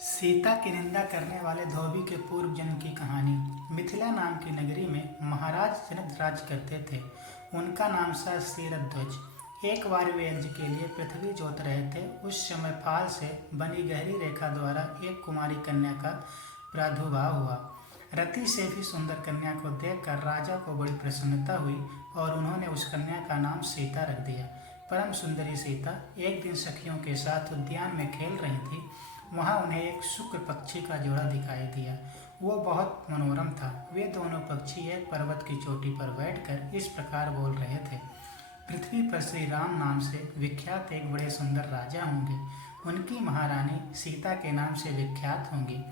सीता की निंदा करने वाले धोबी के पूर्व जन्म की कहानी। मिथिला नाम की नगरी में महाराज जनक राज करते थे। उनका नाम था शीरध्वज। एक बार वे यज्ञ के लिए पृथ्वी जोत रहे थे। उस समय फाल से बनी गहरी रेखा द्वारा एक कुमारी कन्या का प्रादुर्भाव हुआ। रति से भी सुंदर कन्या को देखकर राजा को बड़ी प्रसन्नता हुई और उन्होंने उस कन्या का नाम सीता रख दिया। परम सुंदरी सीता एक दिन सखियों के साथ उद्यान में खेल रही थी। वहां उन्हें एक शुक्र पक्षी का जोड़ा दिखाई दिया। वो बहुत मनोरम था। वे दोनों पक्षी एक पर्वत की चोटी पर बैठकर इस प्रकार बोल रहे थे। पृथ्वी पर श्री राम नाम से विख्यात एक बड़े सुंदर राजा होंगे। उनकी महारानी सीता के नाम से विख्यात होंगी।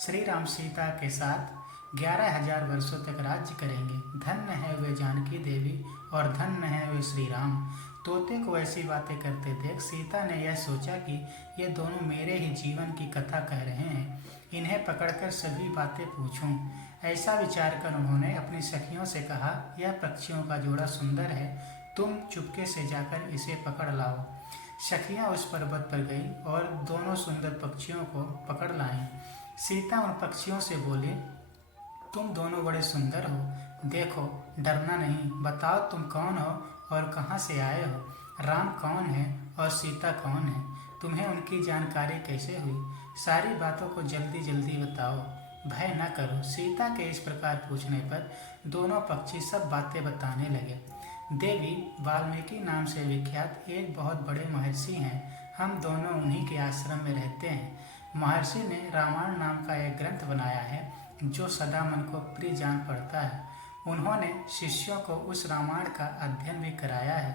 श्री राम सीता के साथ 11,000 वर्षों तक राज्य करेंगे। धन्य है वे जानकी देवी और धन्य है वे श्री राम। तोते को ऐसी बातें करते देख सीता ने यह सोचा कि ये दोनों मेरे ही जीवन की कथा कह रहे हैं। इन्हें पकड़कर सभी बातें पूछूं। ऐसा विचार कर उन्होंने अपनी सखियों से कहा, यह पक्षियों का जोड़ा सुंदर है, तुम चुपके से जाकर इसे पकड़ लाओ। सखियां उस पर्वत पर गईं और दोनों सुंदर पक्षियों को पकड़ लाईं। सीता उन पक्षियों से बोली, तुम दोनों बड़े सुंदर हो, देखो डरना नहीं। बताओ तुम कौन हो और कहाँ से आए हो? राम कौन है और सीता कौन है? तुम्हें उनकी जानकारी कैसे हुई? सारी बातों को जल्दी जल्दी बताओ, भय न करो। सीता के इस प्रकार पूछने पर दोनों पक्षी सब बातें बताने लगे। देवी वाल्मीकि नाम से विख्यात एक बहुत बड़े महर्षि हैं। हम दोनों उन्हीं के आश्रम में रहते हैं। महर्षि ने रामायण नाम का एक ग्रंथ बनाया है जो सदा मन को प्रिय जान पड़ता है। उन्होंने शिष्यों को उस रामायण का अध्ययन भी कराया है।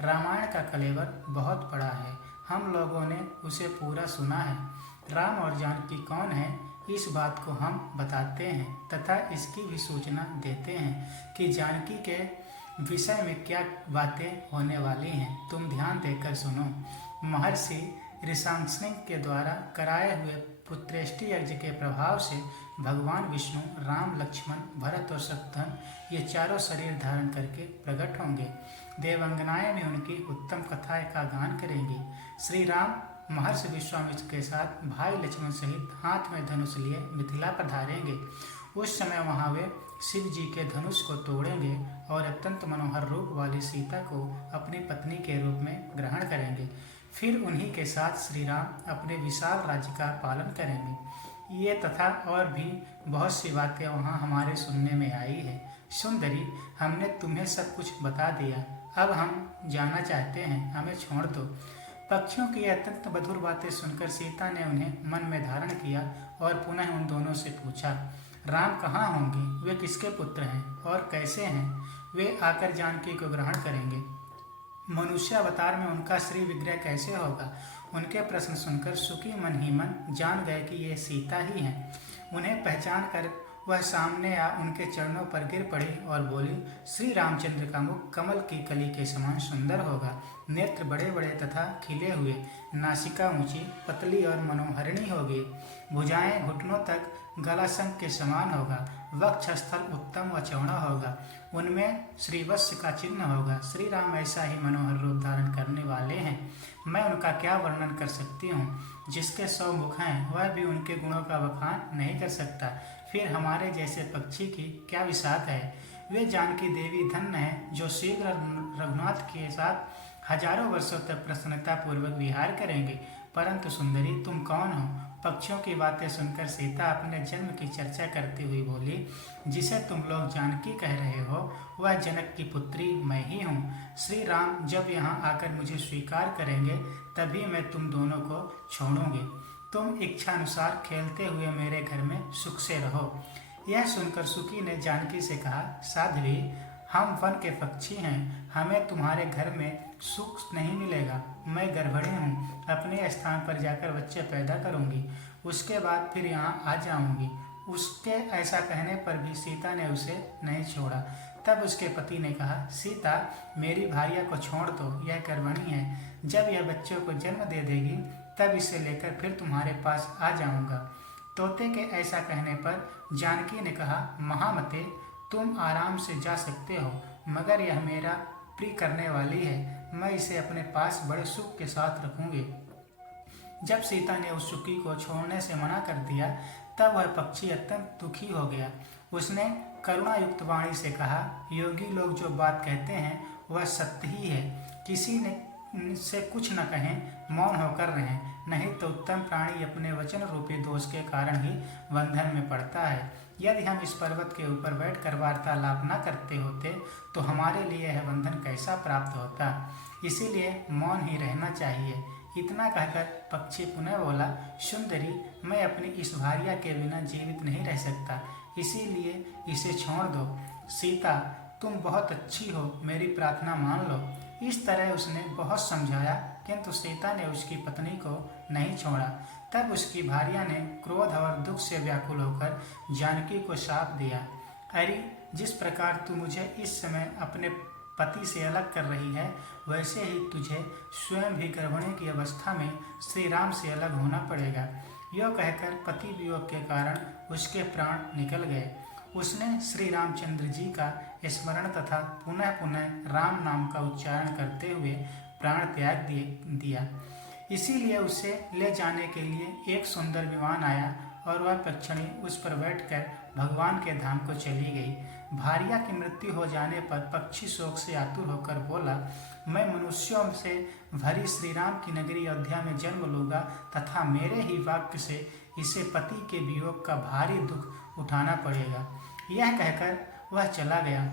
रामायण का कलेवर बहुत बड़ा है। हम लोगों ने उसे पूरा सुना है। राम और जानकी कौन है, इस बात को हम बताते हैं तथा इसकी भी सूचना देते हैं कि जानकी के विषय में क्या बातें होने वाली हैं। तुम ध्यान देकर सुनो। महर्षि ऋषांसिंह के द्वारा कराए हुए पुत्रेष्टि यज्ञ के प्रभाव से भगवान विष्णु राम, लक्ष्मण, भरत और शत्रुघ्न ये चारों शरीर धारण करके प्रकट होंगे। देवांगनाएं भी उनकी उत्तम कथाएं का गान करेंगी। श्री राम महर्षि विश्वामित्र के साथ भाई लक्ष्मण सहित हाथ में धनुष लिए मिथिला पधारेंगे। उस समय वहां वे शिव जी के धनुष को तोड़ेंगे और अत्यंत मनोहर रूप वाली सीता को अपनी पत्नी के रूप में ग्रहण करेंगे। फिर उन्हीं के साथ श्री राम अपने विशाल राज्य का पालन करेंगे। ये तथा और भी बहुत सी बातें वहाँ हमारे सुनने में आई है। सुंदरी, हमने तुम्हें सब कुछ बता दिया, अब हम जाना चाहते हैं, हमें छोड़ दो। पक्षियों की अत्यंत मधुर बातें सुनकर सीता ने उन्हें मन में धारण किया और पुनः उन दोनों से पूछा, राम कहाँ होंगे? वे किसके पुत्र हैं और कैसे हैं? वे आकर जानकी को ग्रहण करेंगे। मनुष्य अवतार में उनका श्री विग्रह कैसे होगा? उनके प्रश्न सुनकर सुखी मन ही मन जान गए कि ये सीता ही हैं। उन्हें पहचान कर वह सामने आ उनके चरणों पर गिर पड़ी और बोली, श्री रामचंद्र का मुख कमल की कली के समान सुंदर होगा। नेत्र बड़े बड़े तथा खिले हुए, नासिका ऊंची, पतली और मनोहरिणी होगी। भुजाएं घुटनों तक, गला शंख के समान होगा। वक्षस्थल उत्तम व चौड़ा होगा। उनमें श्रीवत्स का चिन्ह होगा। श्री राम ऐसा ही मनोहर रूप धारण करने वाले हैं। मैं उनका क्या वर्णन कर सकती हूँ? जिसके 100 मुख हैं वह भी उनके गुणों का बखान नहीं कर सकता। फिर हमारे जैसे पक्षी की क्या विसात है। वे जानकी देवी धन्य है जो शीघ्र रघुनाथ के साथ हजारों वर्षों तक प्रसन्नता पूर्वक विहार करेंगे। परंतु सुंदरी, तुम कौन हो? पक्षियों की बातें सुनकर सीता अपने जन्म की चर्चा करती हुई बोली, जिसे तुम लोग जानकी कह रहे हो वह जनक की पुत्री मैं ही हूँ। श्री राम जब यहाँ आकर मुझे स्वीकार करेंगे तभी मैं तुम दोनों को छोड़ूंगी। तुम इच्छानुसार खेलते हुए मेरे घर में सुख से रहो। यह सुनकर सुखी ने जानकी से कहा, साध्वी, हम वन के पक्षी हैं, हमें तुम्हारे घर में सुख नहीं मिलेगा। मैं गर्भिणी हूँ, अपने स्थान पर जाकर बच्चे पैदा करूँगी, उसके बाद फिर यहाँ आ जाऊँगी। उसके ऐसा कहने पर भी सीता ने उसे नहीं छोड़ा। तब उसके पति ने कहा, सीता, मेरी भाइया को छोड़ दो, यह गर्भिणी है। जब यह बच्चों को जन्म दे देगी तब इसे लेकर फिर तुम्हारे पास आ जाऊँगा। तोते के ऐसा कहने पर जानकी ने कहा, महामते, तुम आराम से जा सकते हो, मगर यह मेरा प्रिय करने वाली है। मैं इसे अपने पास बड़े सुख के साथ रखूंगी। जब सीता ने उस सुकी को छोड़ने से मना कर दिया तब वह पक्षी अत्यंत दुखी हो गया। उसने करुणायुक्त वाणी से कहा, योगी लोग जो बात कहते हैं वह सत्य ही है। किसी ने से कुछ न कहें, मौन होकर रहें, नहीं तो उत्तम प्राणी अपने वचन रूपी दोष के कारण ही बंधन में पड़ता है। यदि हम इस पर्वत के ऊपर बैठकर वार्तालाप न करते होते तो हमारे लिए यह बंधन कैसा प्राप्त होता। इसीलिए मौन ही रहना चाहिए। इतना कहकर पक्षी पुनः बोला, सुंदरी, मैं अपनी इस भार्या के बिना जीवित नहीं रह सकता, इसीलिए इसे छोड़ दो। सीता, तुम बहुत अच्छी हो, मेरी प्रार्थना मान लो। इस तरह उसने बहुत समझाया, किंतु सीता ने उसकी पत्नी को नहीं छोड़ा। तब उसकी भार्या ने क्रोध और दुख से व्याकुल होकर जानकी को शाप दिया, अरे, जिस प्रकार तू मुझे इस समय अपने पति से अलग कर रही है, वैसे ही तुझे स्वयं भी गर्भणी की अवस्था में श्री राम से अलग होना पड़ेगा। यह कहकर पति वियोग के कारण उसके प्राण निकल गए। उसने श्री रामचंद्र जी का स्मरण तथा पुनः पुनः राम नाम का उच्चारण करते हुए प्राण त्याग दिया। इसीलिए उसे ले जाने के लिए एक सुंदर विमान आया और वह पक्षिणी उस पर बैठकर भगवान के धाम को चली गई। भार्या की मृत्यु हो जाने पर पक्षी शोक से आतुर होकर बोला, मैं मनुष्यों से भरी श्री राम की नगरी अयोध्या में जन्म लूंगा तथा मेरे ही वाक्य से इसे पति के वियोग का भारी दुख उठाना पड़ेगा। यह कहकर वह चला गया।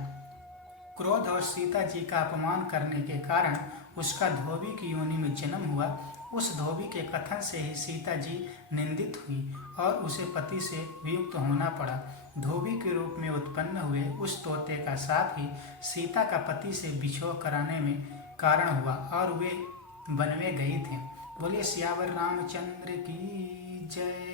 क्रोध और सीता जी का अपमान करने के कारण उसका धोबी की योनि में जन्म हुआ। उस धोबी के कथन से ही सीता जी निंदित हुई और उसे पति से वियुक्त होना पड़ा। धोबी के रूप में उत्पन्न हुए उस तोते का साथ ही सीता का पति से बिछोह कराने में कारण हुआ और वे वन में गई थे। बोलिए सियावर रामचंद्र की जय।